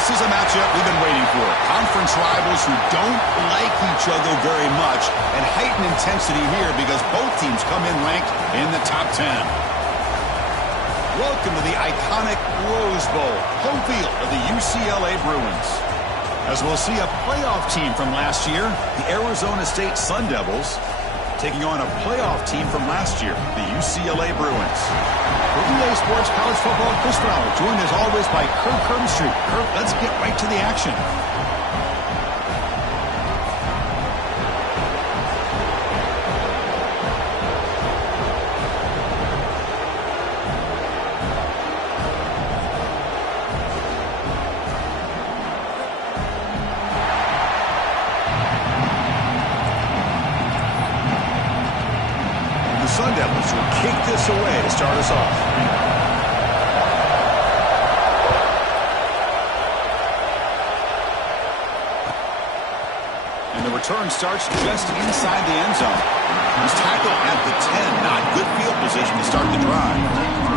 This is a matchup we've been waiting for. Conference rivals who don't like each other very much, and heightened intensity here because both teams come in ranked in the top 10. Welcome to the iconic Rose Bowl, home field of the UCLA Bruins. As we'll see a playoff team from last year, the Arizona State Sun Devils, taking on a playoff team from last year, the UCLA Bruins. For EA Sports College Football, Chris Fowler, joined as always by Kirk Herbstreit. Kirk, let's get right to the action. Sun Devils will kick this away to start us off. And the return starts just inside the end zone. He's tackled at the 10. Not good field position to start the drive.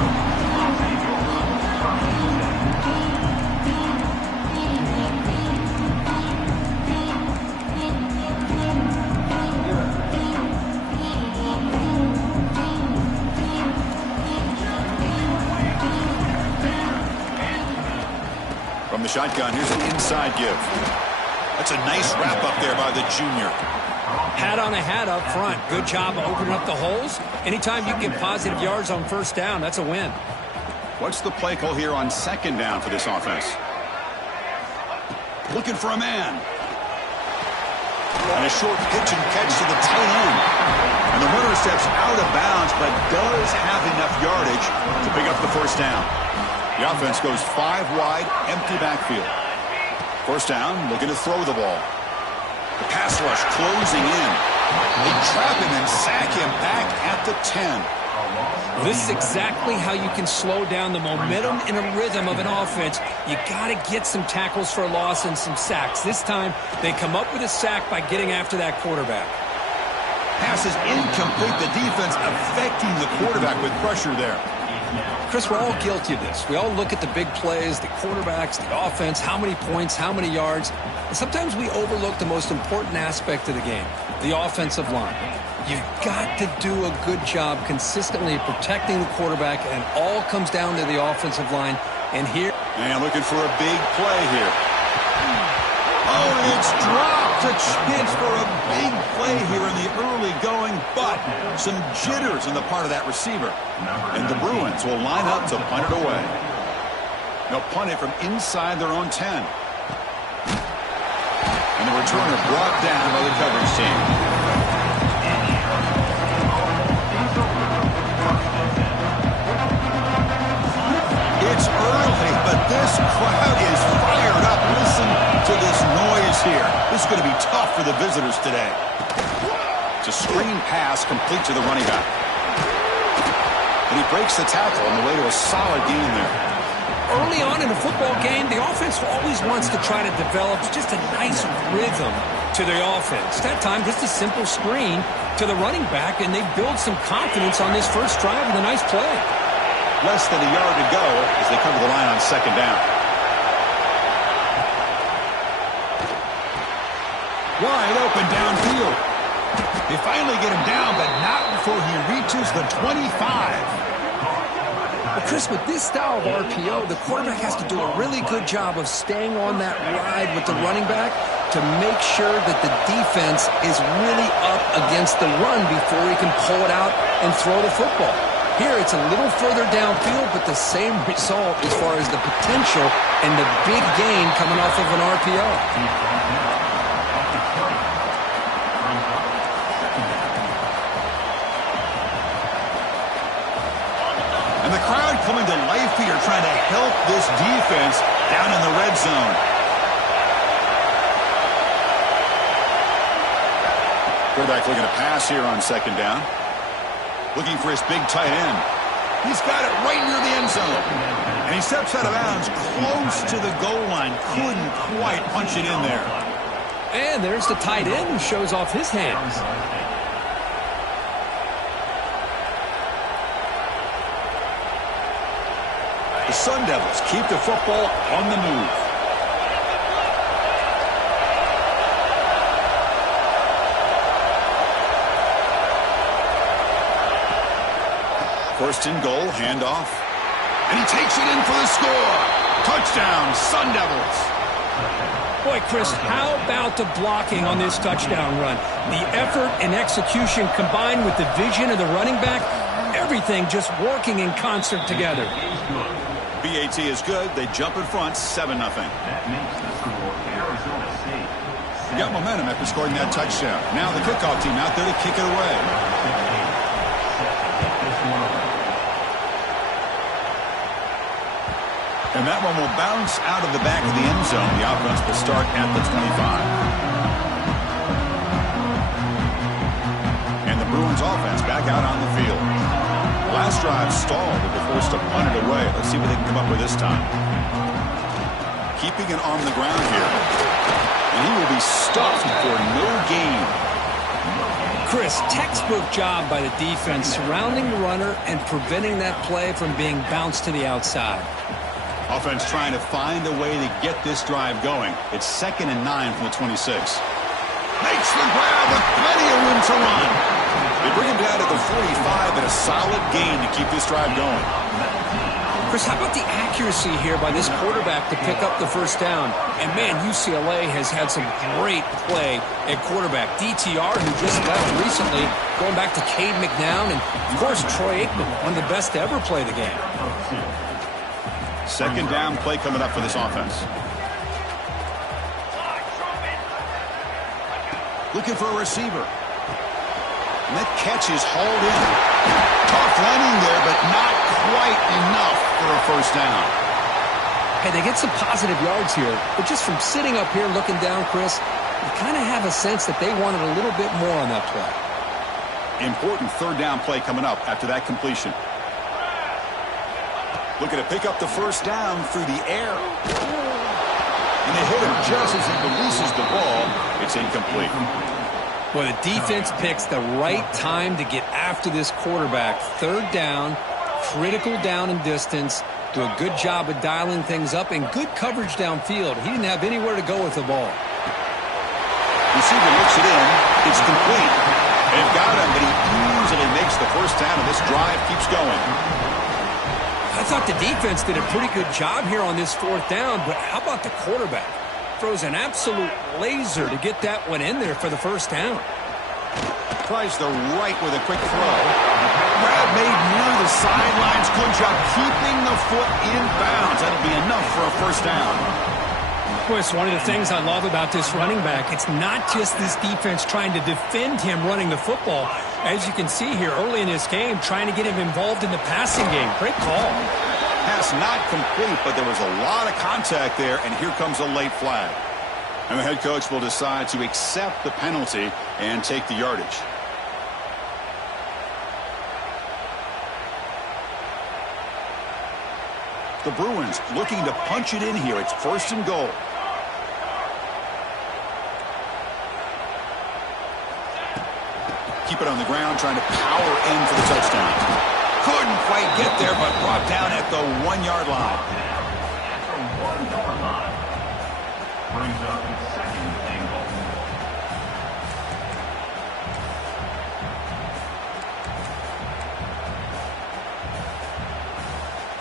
From the shotgun, here's an inside give. That's a nice wrap up there by the junior. Hat on a hat up front. Good job opening up the holes. Anytime you get positive yards on first down, that's a win. What's the play call here on second down for this offense? Looking for a man. And a short pitch and catch to the tight end. And the runner steps out of bounds, but does have enough yardage to pick up the first down. The offense goes 5 wide, empty backfield. First down, looking to throw the ball. The pass rush closing in. They trap him and sack him back at the 10. This is exactly how you can slow down the momentum and a rhythm of an offense. You got to get some tackles for a loss and some sacks. This time, they come up with a sack by getting after that quarterback. Pass is incomplete. The defense affecting the quarterback with pressure there. Chris, we're all guilty of this. We all look at the big plays, the quarterbacks, the offense, how many points, how many yards. And sometimes we overlook the most important aspect of the game, the offensive line. You've got to do a good job consistently protecting the quarterback, and it all comes down to the offensive line. And here... And looking for a big play here. Oh, it's dropped. A chance for a big play here in the early going, but some jitters on the part of that receiver. And the Bruins will line up to punt it away. They'll punt it from inside their own 10. And the returner brought down by the coverage team. It's early, but this crowd is fired up. Listen to this noise here. This is going to be tough for the visitors today. It's a screen pass complete to the running back. And he breaks the tackle on the way to a solid gain there. Early on in a football game, the offense always wants to try to develop just a nice rhythm to the offense. That time, just a simple screen to the running back, and they build some confidence on this first drive with a nice play. Less than a yard to go as they come to the line on second down. Wide open downfield. They finally get him down, but not before he reaches the 25. Well, Chris, with this style of RPO, the quarterback has to do a really good job of staying on that ride with the running back to make sure that the defense is really up against the run before he can pull it out and throw the football. Here, it's a little further downfield, but the same result as far as the potential and the big gain coming off of an RPO. And the crowd coming to life here, trying to help this defense down in the red zone. Quarterback looking to pass here on second down. Looking for his big tight end. He's got it right near the end zone. And he steps out of bounds close to the goal line. Couldn't quite punch it in there. And there's the tight end who shows off his hands. The Sun Devils keep the football on the move. First and goal, handoff. And he takes it in for the score. Touchdown, Sun Devils. Boy, Chris, how about the blocking on this touchdown run? The effort and execution combined with the vision of the running back, everything just working in concert together. BAT is good. They jump in front, 7-0. You got momentum after scoring that touchdown. Now the kickoff team out there to kick it away. And that one will bounce out of the back of the end zone. The offense will start at the 25. And the Bruins offense back out on the field. The last drive stalled with the forced to punt it away. Let's see what they can come up with this time. Keeping it on the ground here. And he will be stuffed for no gain. Chris, textbook job by the defense surrounding the runner and preventing that play from being bounced to the outside. Offense trying to find a way to get this drive going. It's 2nd and 9 from the 26. Makes the grab with plenty of room to run. They bring him down to the 45 and a solid gain to keep this drive going. Chris, how about the accuracy here by this quarterback to pick up the first down? And, man, UCLA has had some great play at quarterback. DTR, who just left recently, going back to Cade McNown, and, of course, Troy Aikman, one of the best to ever play the game. Second down play coming up for this offense. Looking for a receiver. And that catch is hauled in. Tough running there, but not quite enough for a first down. Hey, they get some positive yards here, but just from sitting up here looking down, Chris, you kind of have a sense that they wanted a little bit more on that play. Important third down play coming up after that completion. Looking to pick up the first down through the air. And they hit him just as he releases the ball. It's incomplete. Well, the defense picks the right time to get after this quarterback. Third down, critical down and distance. Do a good job of dialing things up and good coverage downfield. He didn't have anywhere to go with the ball. Receiver looks it in. It's complete. They've got him, but he easily makes the first down, and this drive keeps going. I thought the defense did a pretty good job here on this fourth down, but how about the quarterback? Throws an absolute laser to get that one in there for the first down. Tries the right with a quick throw. Grab made near the sidelines. Good job keeping the foot in bounds. That'll be enough for a first down. Well, it's one of the things I love about this running back. It's not just this defense trying to defend him running the football. As you can see here early in this game, trying to get him involved in the passing game. Great call. Pass not complete, but there was a lot of contact there, and here comes a late flag. And the head coach will decide to accept the penalty and take the yardage. The Bruins looking to punch it in here. It's 1st and goal. Keep it on the ground, trying to power in for the touchdown. Couldn't quite get there, but brought down at the 1-yard line. Brings up its 2nd and goal.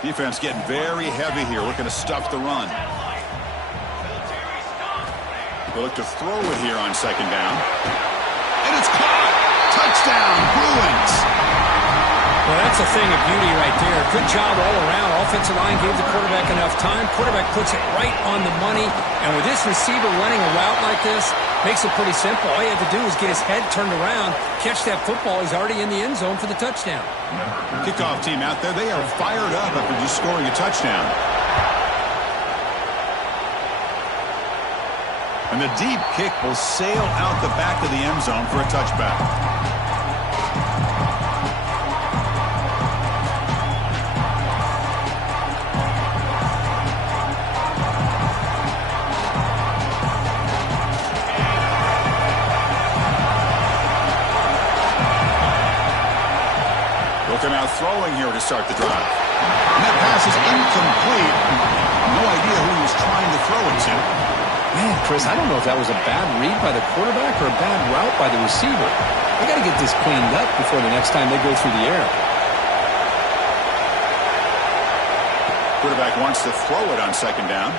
Defense getting very heavy here, looking to stuff the run. They'll look to throw it here on 2nd down. And it's caught! Touchdown, Bruins! Well, that's a thing of beauty right there. Good job all around. Offensive line gave the quarterback enough time. Quarterback puts it right on the money. And with this receiver running a route like this, makes it pretty simple. All you have to do is get his head turned around, catch that football. He's already in the end zone for the touchdown. Kickoff team out there, they are fired up after just scoring a touchdown. And the deep kick will sail out the back of the end zone for a touchback. Looking out throwing here to start the drive. And that pass is incomplete. No idea who he was trying to throw it to. Man, Chris, I don't know if that was a bad read by the quarterback or a bad route by the receiver. They got to get this cleaned up before the next time they go through the air. Quarterback wants to throw it on second down.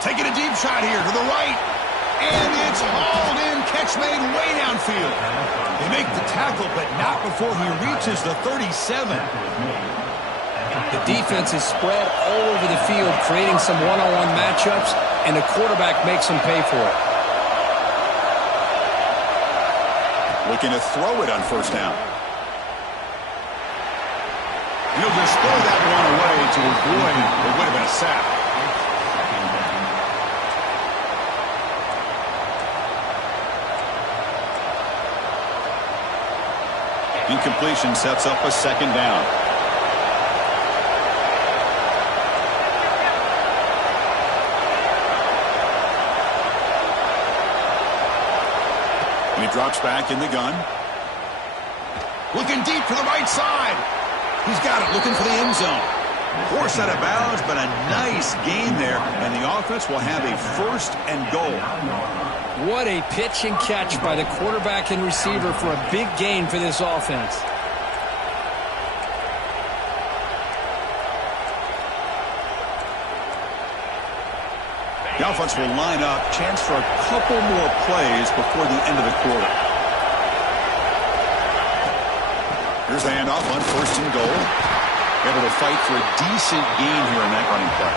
Taking a deep shot here to the right. And it's hauled in. Catch made way downfield. They make the tackle, but not before he reaches the 37. The defense is spread all over the field, creating some one-on-one matchups, and the quarterback makes them pay for it. Looking to throw it on first down. He'll just throw that one away to avoid what would have been a sack. Incompletion sets up a second down. And he drops back in the gun. Looking deep to the right side. He's got it, looking for the end zone. Forced out of bounds, but a nice gain there. And the offense will have a first and goal. What a pitch and catch by the quarterback and receiver for a big gain for this offense. The offense will line up, chance for a couple more plays before the end of the quarter. Here's the handoff on first and goal. Able to fight for a decent gain here in that running play.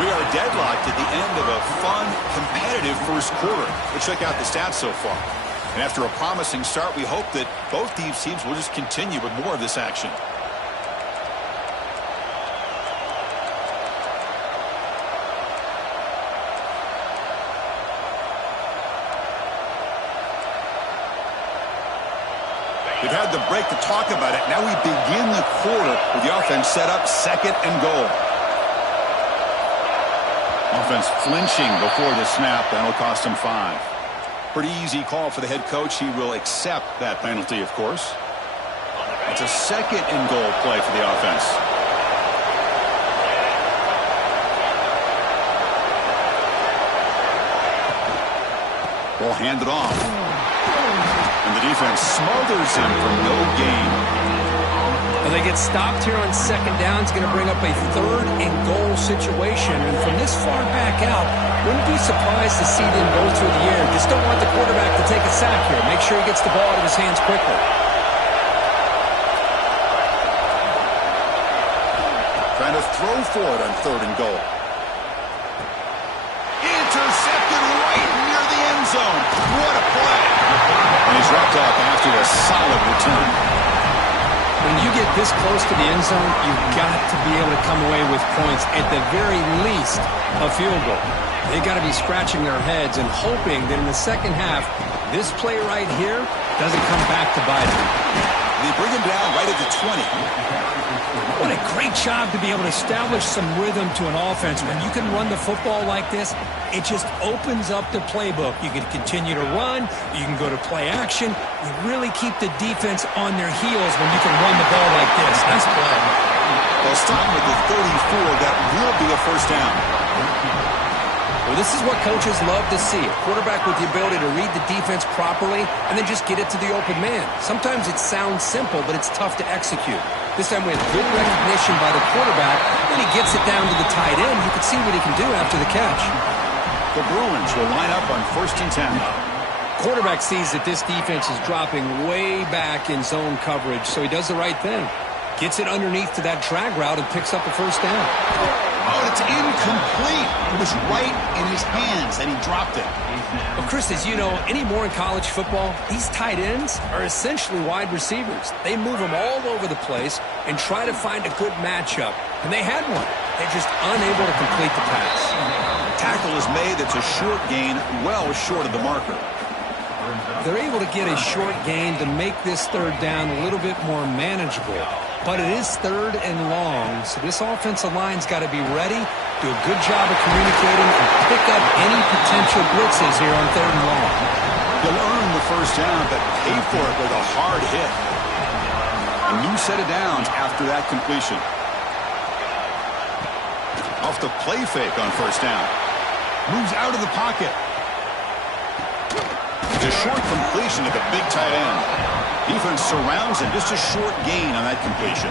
We are deadlocked at the end of a fun, competitive first quarter. Let's check out the stats so far. And after a promising start, we hope that both these teams will just continue with more of this action. We've had the break to talk about it. Now we begin the quarter with the offense set up second and goal. Offense flinching before the snap. That'll cost him 5. Pretty easy call for the head coach. He will accept that penalty, of course. It's a second and goal play for the offense. Ball handed off. And the defense smothers him for no gain. Well, they get stopped here on second down. It's going to bring up a third and goal situation. And from this far back out, wouldn't be surprised to see them go through the air. Just don't want the quarterback to take a sack here. Make sure he gets the ball out of his hands quickly. Trying to throw for it on third and goal. Intercepted right near the end zone. What a play. And he's wrapped up after a solid return. When you get this close to the end zone, you've got to be able to come away with points, at the very least, a field goal. They've got to be scratching their heads and hoping that in the second half, this play right here doesn't come back to bite them. They bring him down right at the 20. What a great job to be able to establish some rhythm to an offense. When you can run the football like this, it just opens up the playbook. You can continue to run. You can go to play action. You really keep the defense on their heels when you can run the ball like this. Nice play. Well, starting with the 34, that will be a first down. Well, this is what coaches love to see. A quarterback with the ability to read the defense properly and then just get it to the open man. Sometimes it sounds simple, but it's tough to execute. This time we have good recognition by the quarterback. Then he gets it down to the tight end. You can see what he can do after the catch. The Bruins will line up on first and 10. Quarterback sees that this defense is dropping way back in zone coverage, so he does the right thing. Gets it underneath to that drag route and picks up a first down. Oh, it's incomplete. It was right in his hands, and he dropped it. Well, Chris, as you know, anymore in college football, these tight ends are essentially wide receivers. They move them all over the place and try to find a good matchup. And they had one. They're just unable to complete the pass. Tackle is made. It's a short gain, well short of the marker. They're able to get a short gain to make this third down a little bit more manageable. But it is third and long, so this offensive line's got to be ready, do a good job of communicating, and pick up any potential blitzes here on third and long. He'll earn the first down, but pay for it with a hard hit. A new set of downs after that completion. Off the play fake on first down. Moves out of the pocket. It's a short completion to the big tight end. Defense surrounds him. Just a short gain on that completion.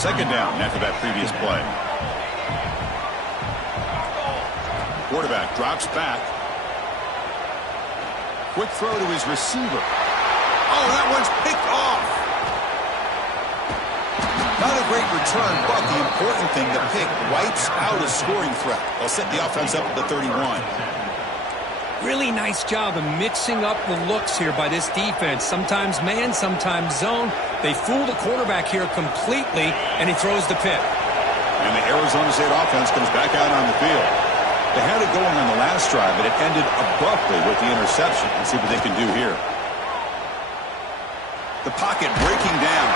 Second down after that previous play. Quarterback drops back. Quick throw to his receiver. Oh, that one's picked off. Not a great return, but the important thing, the pick wipes out a scoring threat. They'll set the offense up at the 31. Really nice job of mixing up the looks here by this defense. Sometimes man, sometimes zone. They fool the quarterback here completely, and he throws the pick. And the Arizona State offense comes back out on the field. They had it going on the last drive, but it ended abruptly with the interception. Let's see what they can do here. The pocket breaking down.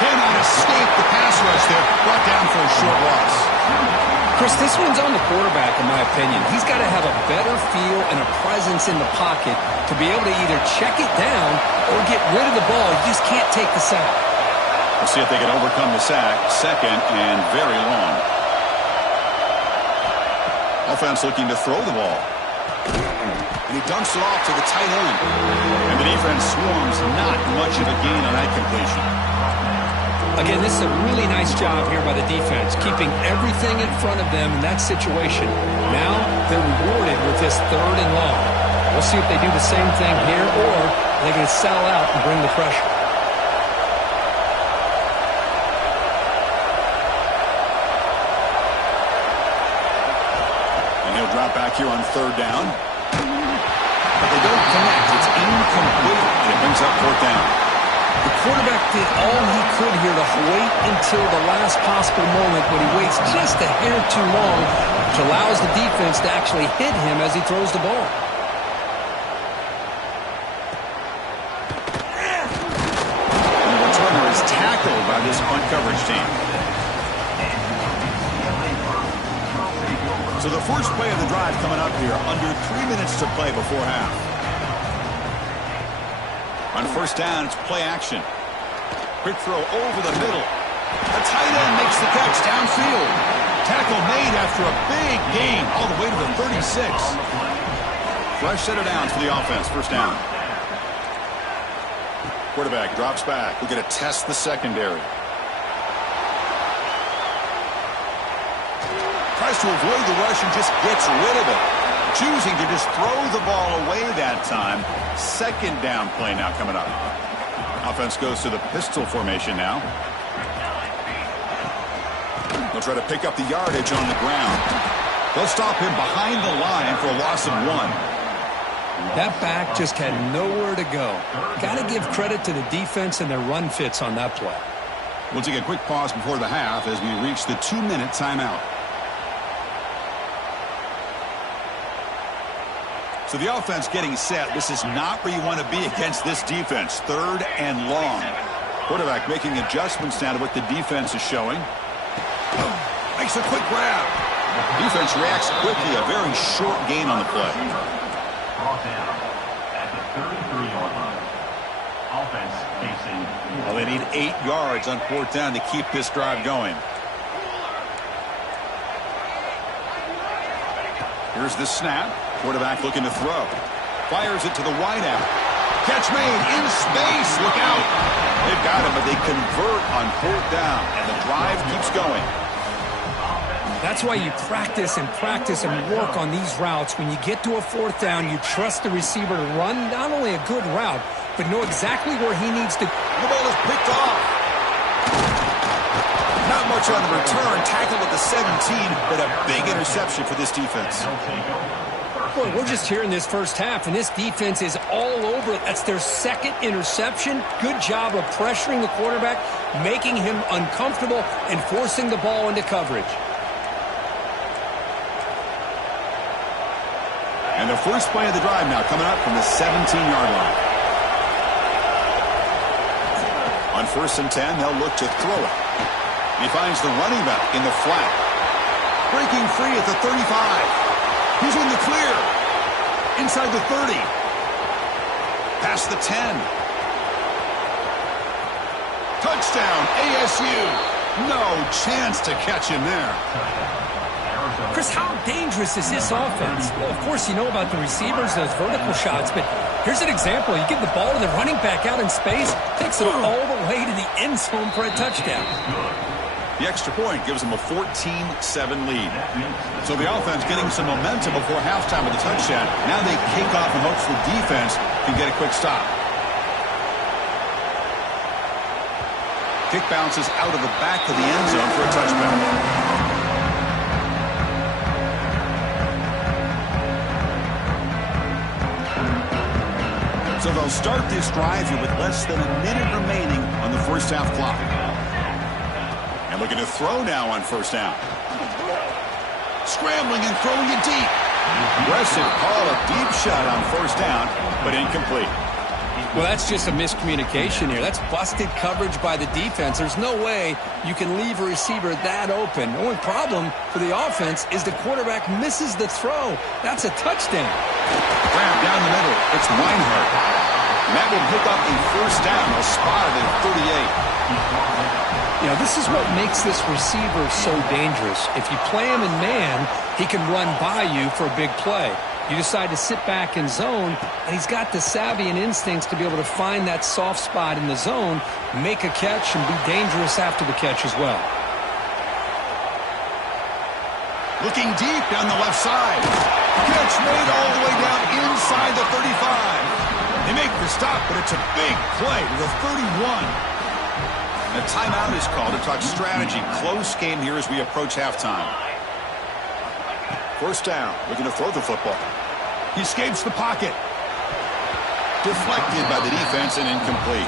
Cannot escape the pass rush there. Brought down for a short loss. Chris, this one's on the quarterback, in my opinion. He's got to have a better feel and a presence in the pocket to be able to either check it down or get rid of the ball. You just can't take the sack. We'll see if they can overcome the sack. Second and very long. Offense looking to throw the ball. And he dumps it off to the tight end. And the defense swarms. Not much of a gain on that completion. Again, this is a really nice job here by the defense, keeping everything in front of them in that situation. Now they're rewarded with this third and long. We'll see if they do the same thing here, or they're going to sell out and bring the pressure. And he'll drop back here on third down. But they don't connect. It's incomplete, and it brings up fourth down. The quarterback did all he could here to wait until the last possible moment, but he waits just a hair too long, which allows the defense to actually hit him as he throws the ball. And the returner is tackled by this punt coverage team. So the first play of the drive coming up here, under 3 minutes to play before half. On first down, it's play action. Quick throw over the middle. A tight end makes the catch downfield. Tackle made after a big gain all the way to the 36. Fresh set of downs for the offense. First down. Quarterback drops back. We're going to test the secondary. Tries to avoid the rush and just gets rid of it. Choosing to just throw the ball away that time. Second down play now coming up. Offense goes to the pistol formation now. They'll try to pick up the yardage on the ground. They'll stop him behind the line for a loss of 1. That back just had nowhere to go. Got to give credit to the defense and their run fits on that play. We'll take a quick pause before the half as we reach the 2-minute timeout. So the offense getting set. This is not where you want to be against this defense. Third and long. Quarterback making adjustments now to what the defense is showing. Makes a quick grab. Defense reacts quickly. A very short gain on the play. Well, they need 8 yards on fourth down to keep this drive going. Here's the snap. Quarterback looking to throw. Fires it to the wideout. Catch made in space. Look out. They've got him, but they convert on fourth down, and the drive keeps going. That's why you practice and practice and work on these routes. When you get to a fourth down, you trust the receiver to run not only a good route, but know exactly where he needs to. The ball is picked off. Not much on the return. Tackled at the 17, but a big interception for this defense. Boy, we're just here in this first half, and this defense is all over it. That's their second interception. Good job of pressuring the quarterback, making him uncomfortable, and forcing the ball into coverage. And the first play of the drive now coming up from the 17-yard line. On first and 10, they'll look to throw it. He finds the running back in the flat. Breaking free at the 35. He's in the clear. Inside the 30. Past the 10. Touchdown, ASU. No chance to catch him there. Chris, how dangerous is this offense? Well, of course, you know about the receivers, those vertical shots, but here's an example. You give the ball to the running back out in space, takes it all the way to the end zone for a touchdown. The extra point gives them a 14-7 lead. So the offense getting some momentum before halftime with a touchdown. Now they kick off in hopes the defense can get a quick stop. Kick bounces out of the back of the end zone for a touchback. So they'll start this drive here with less than a minute remaining on the first half clock. And looking to throw now on first down. Scrambling and throwing it deep. Aggressive call, a deep shot on first down, but incomplete. Well, that's just a miscommunication here. That's busted coverage by the defense. There's no way you can leave a receiver that open. The only problem for the offense is the quarterback misses the throw. That's a touchdown. Grab down the middle. It's Reinhardt. And that will pick up a first down. A spot at 38. You know, this is what makes this receiver so dangerous. If you play him in man, he can run by you for a big play. You decide to sit back in zone, and he's got the savvy and instincts to be able to find that soft spot in the zone, make a catch, and be dangerous after the catch as well. Looking deep down the left side. Catch made all the way down inside the 35. They make the stop, but it's a big play to the 31. A timeout is called to talk strategy. Close game here as we approach halftime. First down, looking to throw the football. He escapes the pocket. Deflected by the defense and incomplete.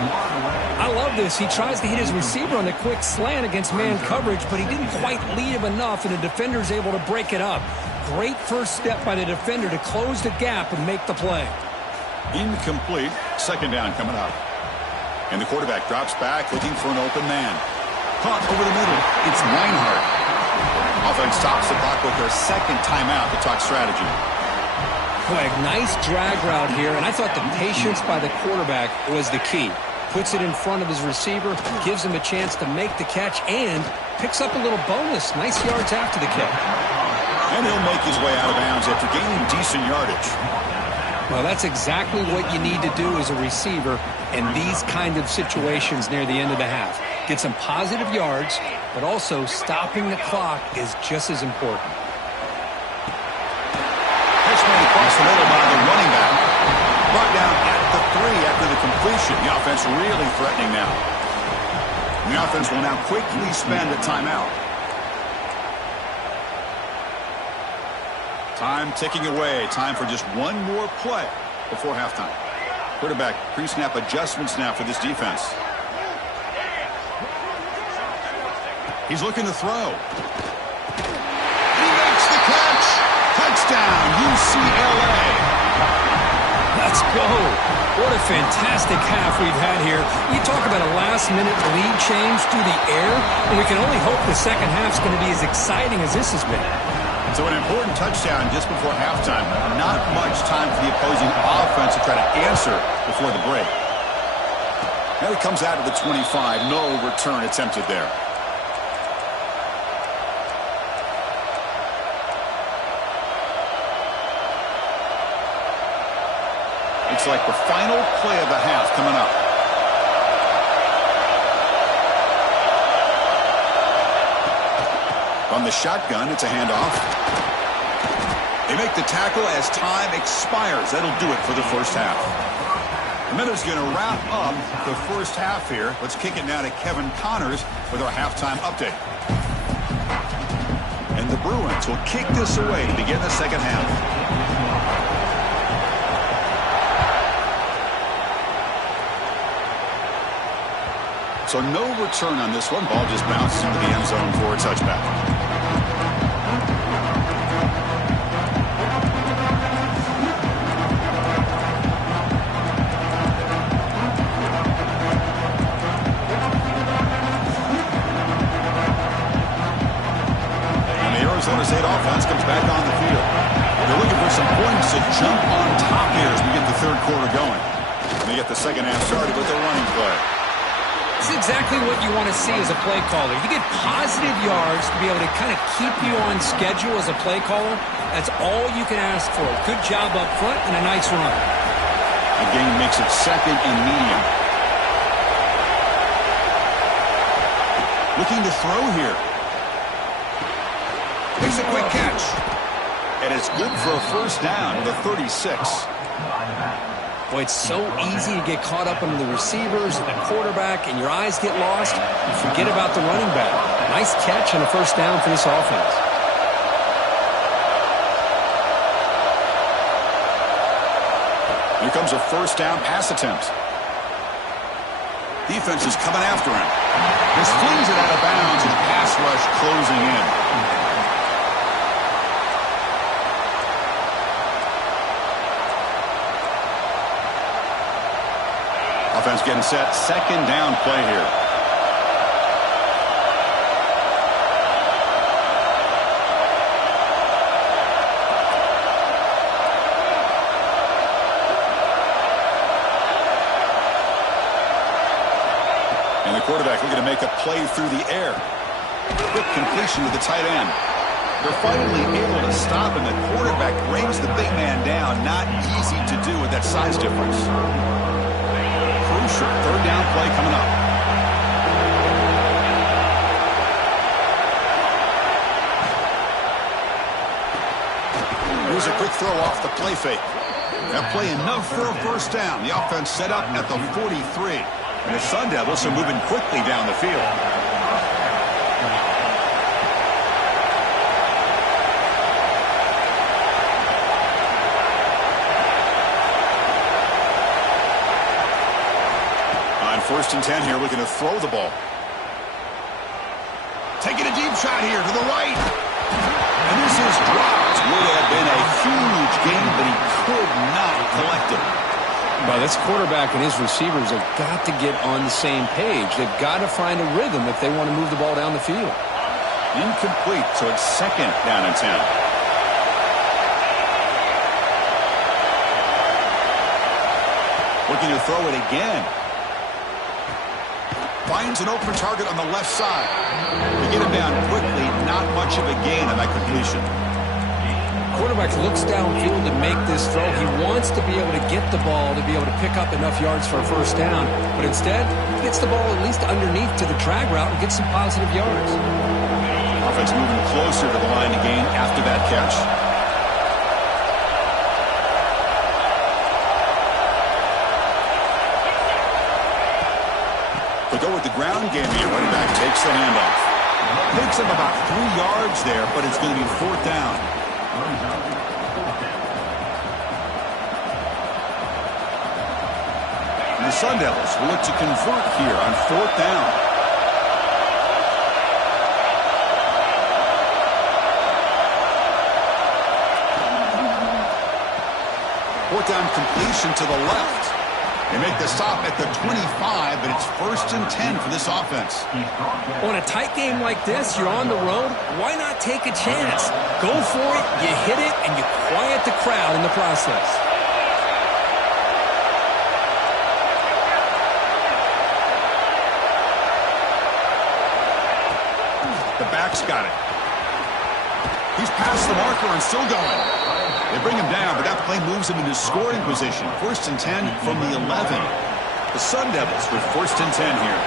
I love this. He tries to hit his receiver on the quick slant against man coverage, but he didn't quite lead him enough, and the defender's able to break it up. Great first step by the defender to close the gap and make the play. Incomplete. Second down coming up. And the quarterback drops back looking for an open man. Caught over the middle. It's Reinhardt. Offense stops the clock with their second timeout to talk strategy. Boy, nice drag route here, and I thought the patience by the quarterback was the key. Puts it in front of his receiver, gives him a chance to make the catch, and picks up a little bonus. Nice yards after the catch. And he'll make his way out of bounds after gaining decent yardage. Well, that's exactly what you need to do as a receiver in these kind of situations near the end of the half. Get some positive yards, but also stopping the clock is just as important. Catch made across the middle by the running back. Brought down at the 3 after the completion. The offense really threatening now. The offense will now quickly spend a timeout. Time ticking away. Time for just one more play before halftime. Quarterback pre-snap adjustments now for this defense. He's looking to throw. He makes the catch. Touchdown, UCLA. Let's go. What a fantastic half we've had here. You talk about a last-minute lead change through the air, and we can only hope the second half's going to be as exciting as this has been. So an important touchdown just before halftime. Not much time for the opposing offense to try to answer before the break. Now he comes out of the 25. No return attempted there. It's like the final play of the half coming up. On the shotgun, it's a handoff. They make the tackle as time expires. That'll do it for the first half. And then it's going to wrap up the first half here. Let's kick it now to Kevin Connors with our halftime update. And the Bruins will kick this away to begin the second half. So no return on this one. Ball just bounces into the end zone for a touchback. And the Arizona State offense comes back on the field. They're looking for some points to jump on top here as we get the third quarter going. And they get the second half started with their running play. It's exactly what you want to see as a play caller. You get positive yards to be able to kind of keep you on schedule as a play caller. That's all you can ask for. Good job up front and a nice run. The game makes it second and medium. Looking to throw here. Makes a quick catch. And it's good for a first down to the 36. Boy, it's so easy to get caught up in the receivers and the quarterback, and your eyes get lost. You forget about the running back. Nice catch and a first down for this offense. Here comes a first down pass attempt. Defense is coming after him. This flings it out of bounds and pass rush closing in. Offense getting set. Second down play here. And the quarterback looking to make a play through the air. Quick completion to the tight end. They're finally able to stop, and the quarterback brings the big man down. Not easy to do with that size difference. Crucial third down play coming up. Here's a quick throw off the play fake. That play enough for a first down. The offense set up at the 43. And the Sun Devils are moving quickly down the field. On 1st and 10 here, looking to throw the ball. Taking a deep shot here to the right. And this is dropped. Would have been a huge gain, but he could not collect it. Well, this quarterback and his receivers have got to get on the same page. They've got to find a rhythm if they want to move the ball down the field. Incomplete, so it's second down and 10. Looking to throw it again. Finds an open target on the left side. To get him down quickly, not much of a gain on that completion. Quarterback looks downfield to make this throw. He wants to be able to get the ball to be able to pick up enough yards for a first down, but instead he gets the ball at least underneath to the drag route and gets some positive yards. Offense moving closer to the line to gain after that catch. They go with the ground game here. Running back takes the handoff. Picks up about 3 yards there, but it's going to be fourth down. And the Sun Devils will look to convert here on fourth down. Fourth down completion to the left. They make the stop at the 25, but it's 1st and 10 for this offense. On a tight game like this, you're on the road. Why not take a chance? Go for it, you hit it, and you quiet the crowd in the process. The back's got it. He's past the marker and still going. They bring him down, but that play moves him into scoring position. 1st and 10 from the 11. The Sun Devils with 1st and 10 here.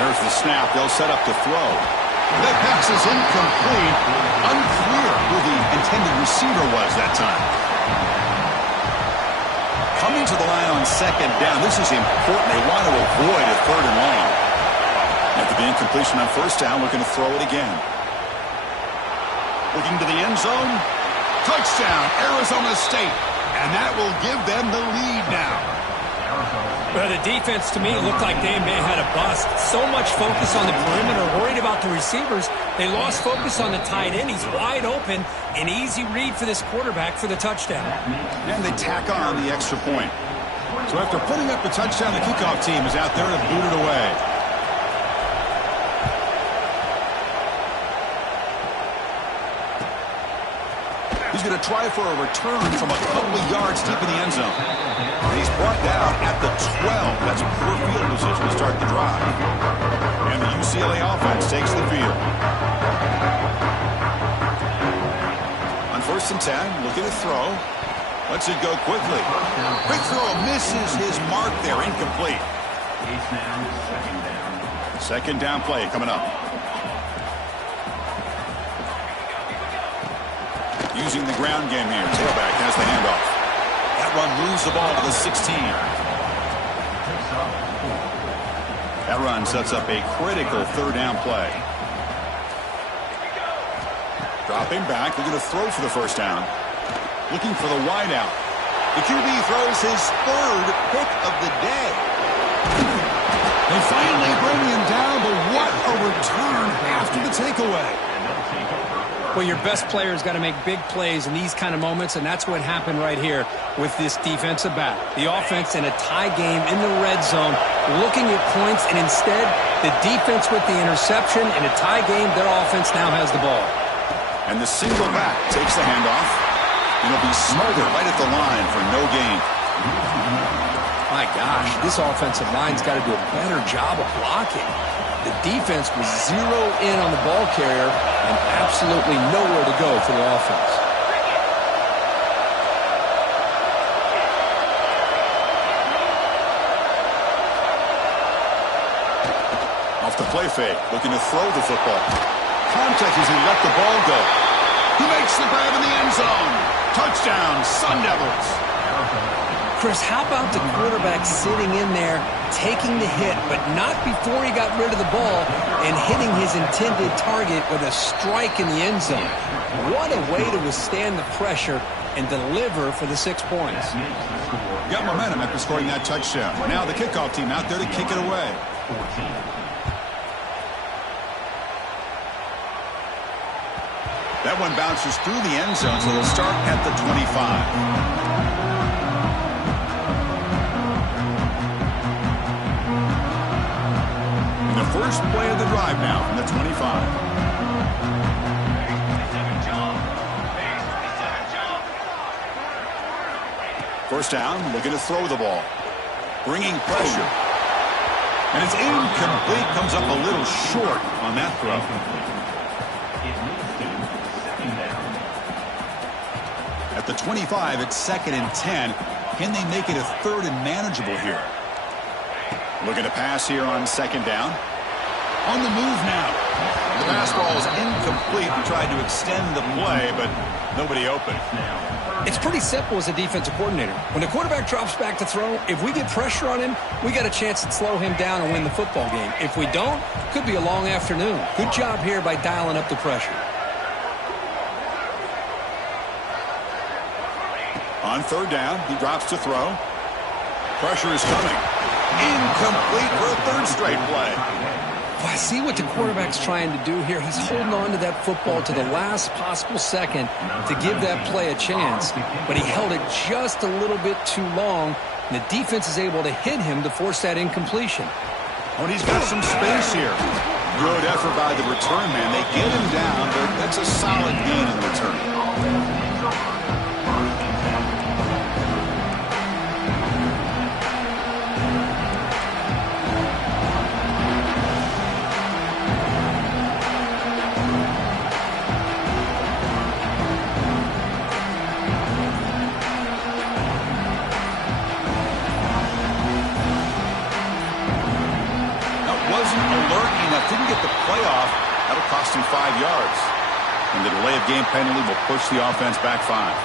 There's the snap. They'll set up to throw. That pass is incomplete. Unclear who the intended receiver was that time. Coming to the line on second down. This is important. They want to avoid a third and long. After the incompletion on first down, looking to throw it again. Looking to the end zone. Touchdown, Arizona State. And that will give them the lead now. Well, the defense, to me, looked like they may have had a bust. So much focus on the perimeter, worried about the receivers. They lost focus on the tight end. He's wide open. An easy read for this quarterback for the touchdown. And they tack on the extra point. So after putting up the touchdown, the kickoff team is out there to boot it away. He's going to try for a return from a couple of yards deep in the end zone. And he's brought down at the 12. That's poor field position to start the drive. And the UCLA offense takes the field. On 1st and 10, looking to throw. Lets it go quickly. Quick throw misses his mark there, incomplete. Second down play coming up. Using the ground game here. Tailback has the handoff. That run moves the ball to the 16. That run sets up a critical third down play. Dropping back, looking to throw for the first down. Looking for the wide out. The QB throws his third pick of the day. They finally bring him down, but what a return after the takeaway. Well, your best player's got to make big plays in these kind of moments, and that's what happened right here with this defensive back. The offense in a tie game in the red zone, looking at points, and instead, the defense with the interception. In a tie game, their offense now has the ball. And the single back takes the handoff. And it'll be smothered right at the line for no gain. My gosh, this offensive line's got to do a better job of blocking. The defense was zero in on the ball carrier and absolutely nowhere to go for the offense. Off the play fake, looking to throw the football. Contact as he let the ball go. He makes the grab in the end zone. Touchdown, Sun Devils. Chris, how about the quarterback sitting in there, taking the hit, but not before he got rid of the ball and hitting his intended target with a strike in the end zone? What a way to withstand the pressure and deliver for the 6 points. Got momentum after scoring that touchdown. Now the kickoff team out there to kick it away. That one bounces through the end zone, so they'll start at the 25. First play of the drive now from the 25. First down, looking to throw the ball. Bringing pressure. And it's incomplete, comes up a little short on that throw. At the 25, it's 2nd and 10. Can they make it a 3rd and manageable here? Looking to pass here on 2nd down. On the move now. The pass ball is incomplete. We tried to extend the play, but nobody open. It's pretty simple as a defensive coordinator. When the quarterback drops back to throw, if we get pressure on him, we got a chance to slow him down and win the football game. If we don't, could be a long afternoon. Good job here by dialing up the pressure. On 3rd down, he drops to throw. Pressure is coming. Incomplete for a 3rd straight play. Well, I see what the quarterback's trying to do here. He's holding on to that football to the last possible second to give that play a chance, but he held it just a little bit too long, and the defense is able to hit him to force that incompletion. Oh, and he's got some space here. Good effort by the return man. They get him down, but that's a solid gain in return. Didn't get the playoff. That'll cost him 5 yards. And the delay of game penalty will push the offense back 5.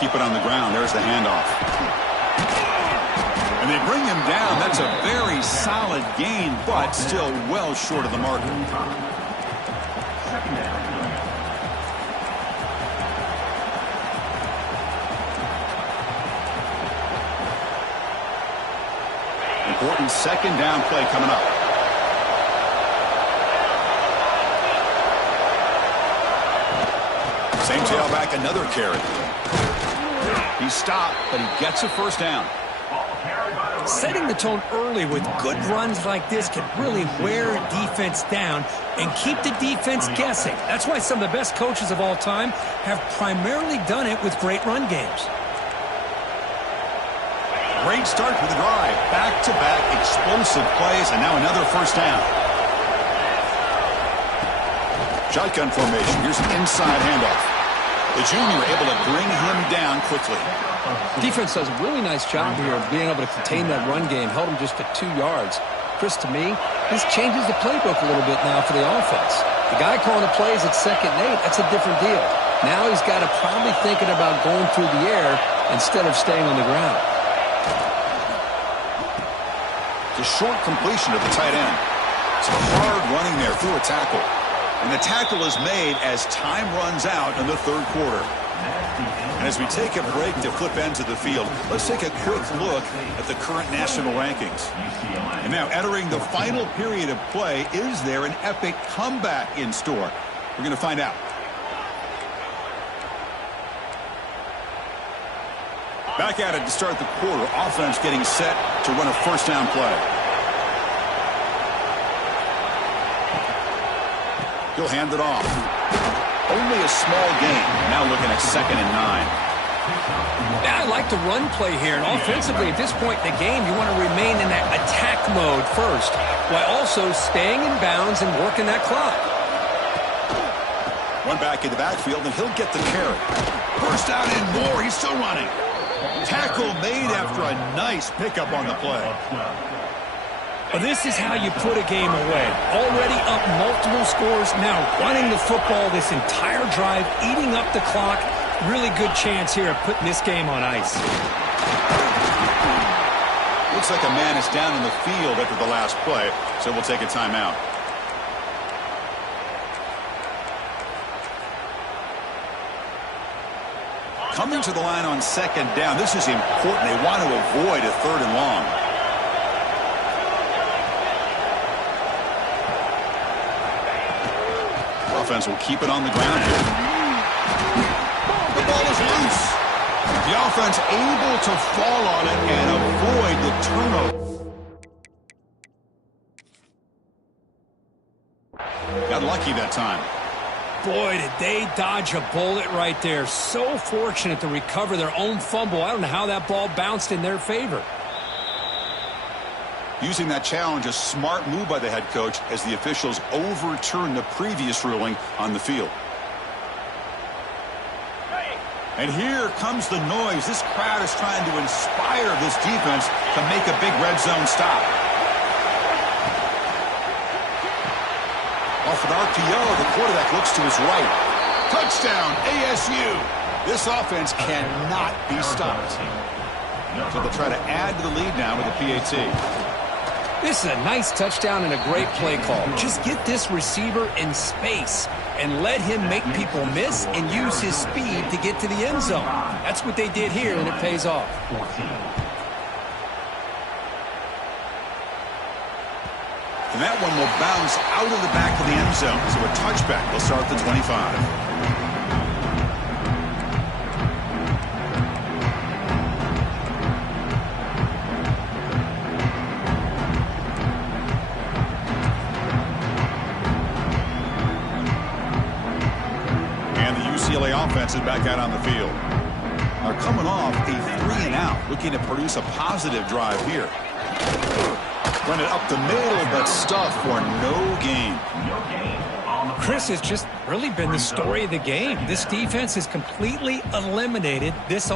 Keep it on the ground. There's the handoff. And they bring him down. That's a very solid gain, but still well short of the mark. Important 2nd down play coming up. Same tailback, another carry. He's stopped, but he gets a first down. Setting the tone early with good runs like this can really wear a defense down and keep the defense guessing. That's why some of the best coaches of all time have primarily done it with great run games. Great start to the drive. Back-to-back explosive plays, and now another first down. Shotgun formation. Here's an inside handoff. The junior able to bring him down quickly. Defense does a really nice job here of being able to contain that run game. Held him just to 2 yards. Chris, to me, this changes the playbook a little bit now for the offense. The guy calling the plays at 2nd and 8, that's a different deal. Now he's got to probably thinking about going through the air instead of staying on the ground. The short completion of the tight end. It's hard running there through a tackle. And the tackle is made as time runs out in the 3rd quarter. And as we take a break to flip ends of the field, let's take a quick look at the current national rankings. And now entering the final period of play, is there an epic comeback in store? We're going to find out. Back at it to start the quarter. Offense getting set to run a first down play. He'll hand it off. Only a small gain. Now looking at 2nd and 9. Yeah, I like the run play here. And offensively, at this point in the game, you want to remain in that attack mode first, while also staying in bounds and working that clock. One back in the backfield, and he'll get the carry. First down and more. He's still running. Tackle made after a nice pickup on the play. Well, this is how you put a game away. Already up multiple scores, now running the football this entire drive, eating up the clock. Really good chance here of putting this game on ice. Looks like a man is down in the field after the last play, so we'll take a timeout. Coming to the line on 2nd down. This is important. They want to avoid a 3rd and long. Offense will keep it on the ground here. The ball is loose. The offense able to fall on it and avoid the turnover. Got lucky that time. Boy, did they dodge a bullet right there. So fortunate to recover their own fumble. I don't know how that ball bounced in their favor. Using that challenge, a smart move by the head coach as the officials overturned the previous ruling on the field. And here comes the noise. This crowd is trying to inspire this defense to make a big red zone stop. Off an RPO, the quarterback looks to his right. Touchdown, ASU. This offense cannot be stopped. So they'll try to add to the lead now with a PAT. This is a nice touchdown and a great play call. Just get this receiver in space and let him make people miss and use his speed to get to the end zone. That's what they did here, and it pays off. And that one will bounce out of the back of the end zone. So a touchback will start the 25. UCLA offense is back out on the field. They're coming off a 3-and-out, looking to produce a positive drive here. Run it up the middle, but stuff for no gain. Chris, has just really been the story of the game. This defense has completely eliminated this